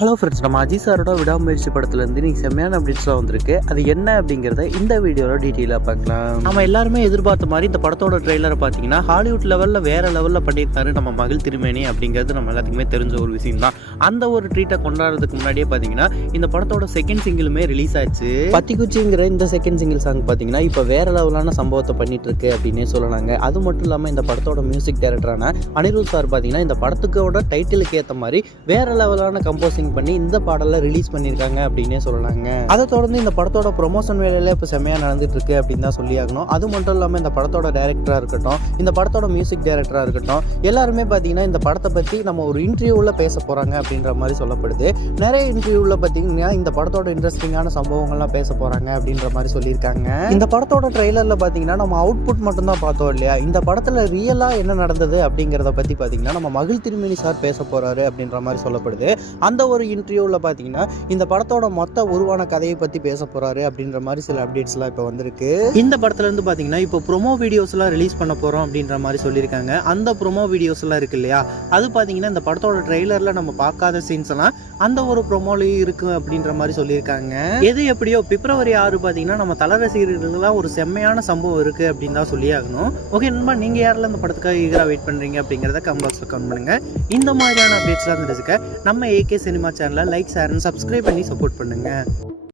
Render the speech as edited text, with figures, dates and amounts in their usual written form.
Hello friends, நம்ம அஜித் சாரோட விடாமுயற்சி படத்துலேருந்து நீ செம்மையான அப்டேட்ஸ்லாம் வந்திருக்கு. அது என்ன அப்படிங்கிறத இந்த வீடியோவில் டீட்டெயிலாக பார்க்கலாம். நம்ம எல்லாருமே எதிர்பார்த்த மாதிரி இந்த படத்தோட ட்ரெய்லரை பார்த்தீங்கன்னா ஹாலிவுட் லெவலில் வேறு லெவலில் பண்ணியிருக்காரு நம்ம மகிழ் திருமேனி அப்படிங்கிறது நம்ம எல்லாத்துக்குமே தெரிஞ்ச ஒரு விஷயம் தான். அந்த ஒரு ட்ரீட்டை கொண்டாடுறதுக்கு முன்னாடியே பார்த்தீங்கன்னா இந்த படத்தோட செகண்ட் சிங்கிளுமே ரிலீஸ் ஆச்சு. பத்திக்குச்சிங்கிற இந்த செகண்ட் சிங்கிள் சாங் பார்த்தீங்கன்னா இப்போ வேறு லெவலான சம்பவத்தை பண்ணிட்டு இருக்கு அப்படின்னே சொல்லலாங்க. அது மட்டும் இல்லாமல் இந்த படத்தோட மியூசிக் டைரக்டரான அனிருத் சார் பார்த்தீங்கன்னா இந்த படத்துக்கோட டைட்டிலுக்கு ஏற்ற மாதிரி வேறு லெவலான கம்போசிங் பண்ணி இந்த பாடலை ரிலீஸ் பண்ணியிருக்காங்க அப்படின்னே சொல்லலாங்க. அதை தொடர்ந்து இந்த படத்தோட ப்ரொமோஷன் வேலையில இப்போ செம்மையாக நடந்துட்டு இருக்கு அப்படின்னு தான் சொல்லி ஆகணும். அது மட்டும் இல்லாமல் இந்த படத்தோட டைரக்டராக இருக்கட்டும், இந்த படத்தோட மியூசிக் டைரக்டராக இருக்கட்டும், எல்லாருமே பார்த்தீங்கன்னா இந்த படத்தை பற்றி நம்ம ஒரு இன்டர்வியூவில் பேச போகிறாங்க அப்படின்ற மாதிரி சொல்லப்படுது. நிறைய இன்டர்வியூவில் பார்த்தீங்கன்னா இந்த படத்தோட இன்ட்ரெஸ்டிங்கான சம்பவங்கள்லாம் பேச போகிறாங்க அப்படின்ற மாதிரி சொல்லியிருக்காங்க. இந்த படத்தோட ட்ரெய்லரில் பார்த்தீங்கன்னா நம்ம அவுட்புட் மட்டும்தான் பார்த்தோம் இல்லையா, இந்த படத்தில் ரியலாக என்ன நடந்தது அப்படிங்கிறத பற்றி பார்த்தீங்கன்னா நம்ம மகிழ் திருமேனி சார் பேச போகிறாரு அப்படின்ற மாதிரி சொல்லப்படுது. அந்த ஒரு இன்டர்வியூவில் பார்த்தீங்கன்னா இந்த படத்தோட மொத்த உருவான கதையை பற்றி பேச போகிறாரு அப்படின்ற மாதிரி சில அப்டேட்ஸ்லாம் இப்போ வந்திருக்கு. இந்த படத்துலேருந்து பார்த்தீங்கன்னா இப்போ ப்ரொமோ வீடியோஸ்லாம் ரிலீஸ் பண்ண போகிறோம் அப்படின்ற மாதிரி சொல்லியிருக்காங்க. அந்த ப்ரொமோ வீடியோஸ்லாம் இருக்கு இல்லையா, அது பார்த்தீங்கன்னா இந்த படத்தோட ட்ரெய்லரில் நம்ம பார்க்காத சீன்ஸ் எல்லாம் அந்த ஒரு ப்ரொமோலையும் இருக்குது அப்படின்ற மாதிரி சொல்லியிருக்காங்க. எது எப்படியோ பிப்ரவரி 6 பார்த்தீங்கன்னா நம்ம தல ரசிகர்களுக்கெல்லாம் ஒரு செம்மையான சம்பவம் இருக்குது அப்படின்னு தான் சொல்லி ஆகணும். ஓகே நண்பா, நீங்கள் யாரெல்லாம் இந்த படத்துக்காக ஈகராக வெயிட் பண்ணுறீங்க அப்படிங்கிறத கமெண்ட் பாக்ஸில் கமெண்ட் பண்ணுங்கள். இந்த மாதிரியான அப்டேட்ஸ்லாம் தெரிஞ்சுக்க நம்ம ஏகே சினிமா சேனலை லைக், ஷேர் அண்ட் சப்ஸ்கிரைப் பண்ணி சப்போர்ட் பண்ணுங்கள்.